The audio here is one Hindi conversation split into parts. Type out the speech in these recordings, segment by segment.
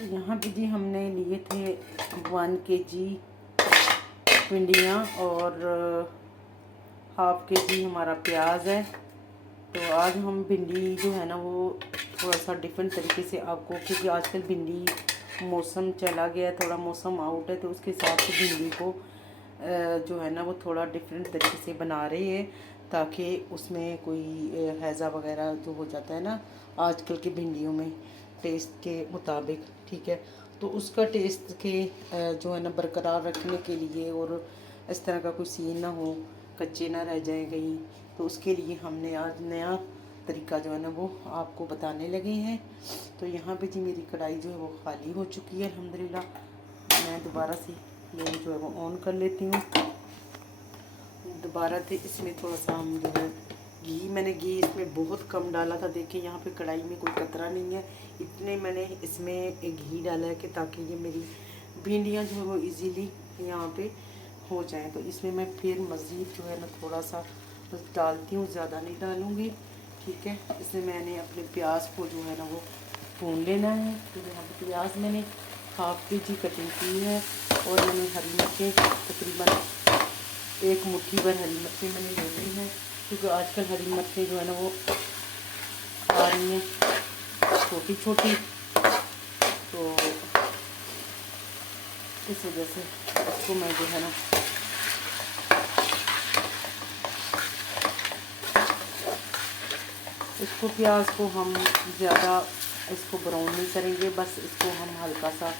यहाँ पे जी हमने लिए थे 1 kg भिंडियाँ और हाफ kg हमारा प्याज है। तो आज हम भिंडी जो है ना वो थोड़ा सा डिफरेंट तरीके से आपको, क्योंकि आजकल भिंडी मौसम चला गया है, थोड़ा मौसम आउट है, तो उसके हिसाब से भिंडी को जो है ना वो थोड़ा डिफरेंट तरीके से बना रहे हैं, ताकि उसमें कोई हैज़ा वगैरह जो हो जाता है ना आजकल की भिंडियों में टेस्ट के मुताबिक, ठीक है। तो उसका टेस्ट के जो है ना बरकरार रखने के लिए, और इस तरह का कोई सीन ना हो, कच्चे ना रह जाए कहीं, तो उसके लिए हमने आज नया तरीका जो है ना वो आपको बताने लगे हैं। तो यहाँ पे जी मेरी कढ़ाई जो है वो खाली हो चुकी है अल्हम्दुलिल्लाह। मैं दोबारा से ये जो है वो ऑन कर लेती हूँ दोबारा से। इसमें थोड़ा सा हम जो है घी, मैंने घी इसमें बहुत कम डाला था, देखिए यहाँ पे कढ़ाई में कोई कतरा नहीं है, इतने मैंने इसमें घी डाला है कि ताकि ये मेरी भिंडियाँ जो है वो इजीली यहाँ पे हो जाएं। तो इसमें मैं फिर मज़ीद जो है ना थोड़ा सा बस डालती हूँ, ज़्यादा नहीं डालूँगी, ठीक है। इसमें मैंने अपने प्याज को जो है ना वो भून लेना है। तो यहाँ पे प्याज मैंने हाफ kg कटिंग की है, और मैंने हरी मिर्चें तकरीबन 1 मुट्ठी भर हरी मिर्चें मैंने ले ली हैं, क्योंकि आजकल हरी मिर्चें जो है ना वो आ रही हैं छोटी छोटी, तो इस वजह से इसको मैं जो है ना इसको प्याज को हम ज़्यादा इसको ब्राउन नहीं करेंगे, बस इसको हम हल्का सा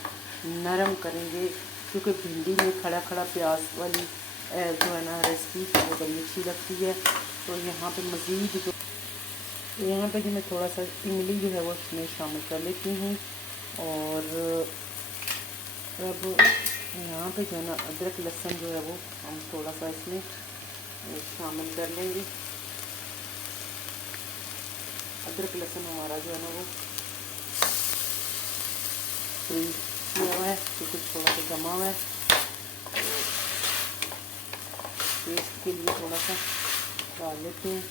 नरम करेंगे, क्योंकि भिंडी में खड़ा खड़ा प्याज वाली जो है ना रेसिपी वो बड़ी अच्छी लगती है। तो यहाँ पे मज़ीद जो यहाँ पे जो मैं थोड़ा सा इमली जो है वो इसमें शामिल कर लेती हूँ, और अब यहाँ पे जो है ना अदरक लहसुन जो है वो हम थोड़ा सा इसमें शामिल कर लेंगे। अदरक लहसुन हमारा जो है ना वो फ्रीज किया हुआ है, क्योंकि थोड़ा सा जमा हुआ है, टेस्ट के लिए थोड़ा सा डाल लेते हैं।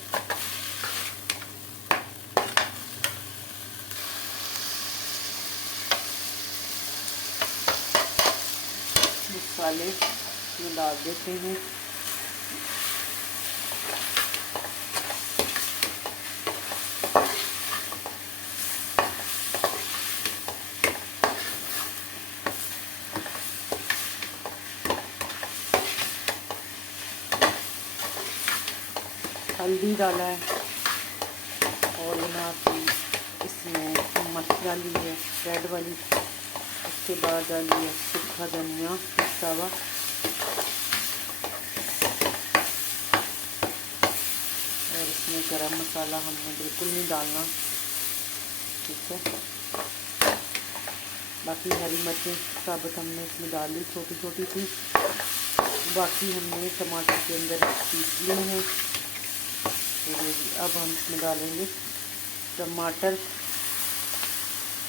मसाले में डाल देते हैं। हल्दी डाला है, और यहाँ की इसमें मिर्च डाली है रेड वाली, उसके बाद डाली है सूखा धनिया पिसा हुआ, और इसमें गरम मसाला हमने बिल्कुल नहीं डालना, ठीक है। बाकी हरी मिर्चें साबुत हमने इसमें डाली छोटी छोटी सी, बाकी हमने टमाटर के अंदर पीस लिए हैं। अब हम इसमें डालेंगे टमाटर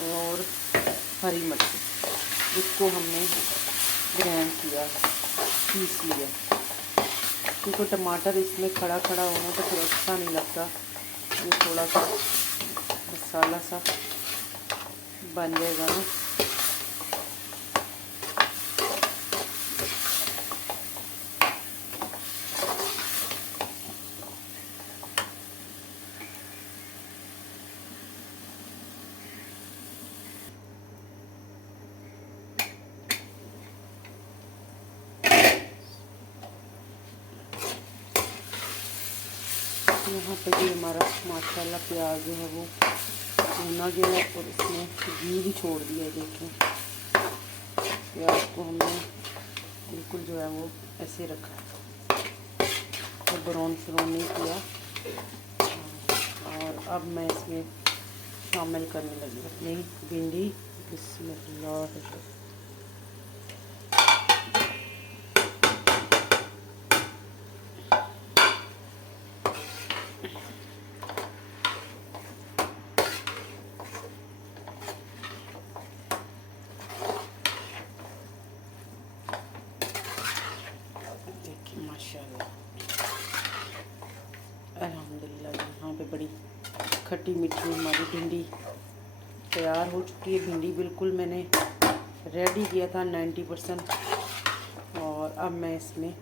और हरी मिर्च, जिसको हमने ग्राइंड किया, पीस लिया, क्योंकि टमाटर इसमें खड़ा खड़ा होना तो फिर अच्छा नहीं लगता। ये थोड़ा सा मसाला सा बन जाएगा ना। यहाँ पे भी हमारा माशाल्लाह प्याज जो है वो भुना गया है, और इसमें घी भी छोड़ दिया है। देखिए प्याज को हमने बिल्कुल जो है वो ऐसे रखा है, तो ब्राउन श्राउन नहीं किया। और अब मैं इसमें शामिल करने लगी अपनी भिंडी। बिस्मिल्लाह। माशाल्लाह अल्हम्दुलिल्लाह, यहाँ पे बड़ी खट्टी मीठी हमारी भिंडी तैयार हो चुकी है। भिंडी बिल्कुल मैंने रेडी किया था 90%। और अब मैं इसमें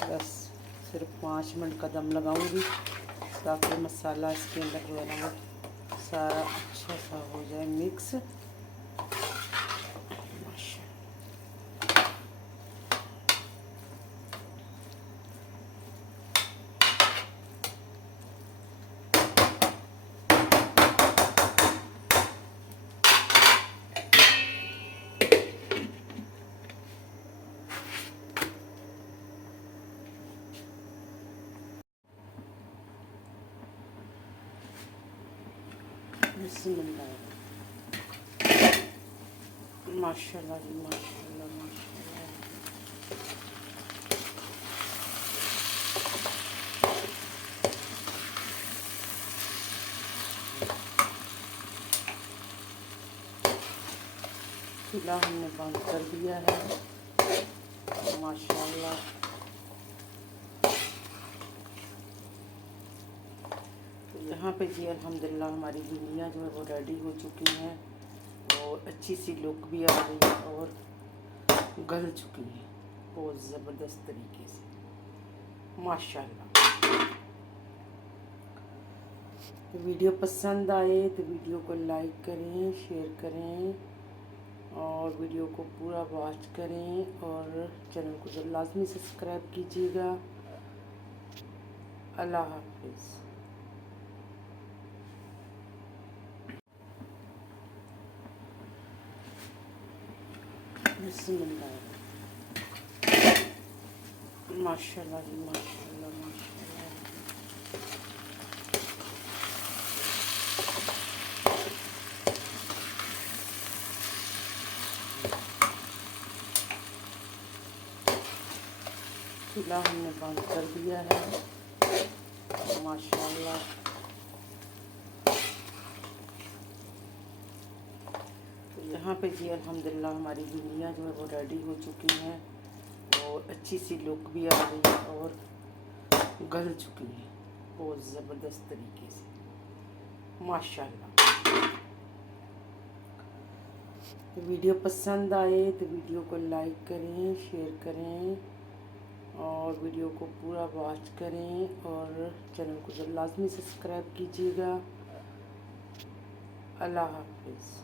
बस सिर्फ 5 मिनट का दम लगाऊंगी ताकि मसाला इसके अंदर जो है ना वो सारा अच्छा सा हो जाए मिक्स। बिस्मिल्लाह, माशाल्लाह जी माशाल्लाह माशाल्लाह। चूल्हा हमने बंद कर दिया है माशाल्लाह। तो यहाँ पे जी अल्हम्दुलिल्लाह हमारी भिंडियाँ जो है वो रेडी हो चुकी हैं और अच्छी सी लुक भी आ गई है और गल चुकी है बहुत ज़बरदस्त तरीके से माशाल्लाह। तो वीडियो पसंद आए तो वीडियो को लाइक करें, शेयर करें और वीडियो को पूरा वॉच करें और चैनल को जो लाजमी सब्सक्राइब कीजिएगा। अल्लाह हाफिज़। बिस्मिल्लाह, माशाल्लाह जी माशाल्लाह माशाल्लाह। चूल्हा हमने बंद कर दिया है माशाल्लाह। तो यहाँ पे जी अल्हम्दुलिल्लाह हमारी भिंडियाँ जो है वो रेडी हो चुकी हैं और अच्छी सी लुक भी आ गई है और गल चुकी है बहुत ज़बरदस्त तरीके से माशाल्लाह। तो वीडियो पसंद आए तो वीडियो को लाइक करें, शेयर करें और वीडियो को पूरा वॉच करें और चैनल को जो लाजमी सब्सक्राइब कीजिएगा। अल्लाह हाफिज़।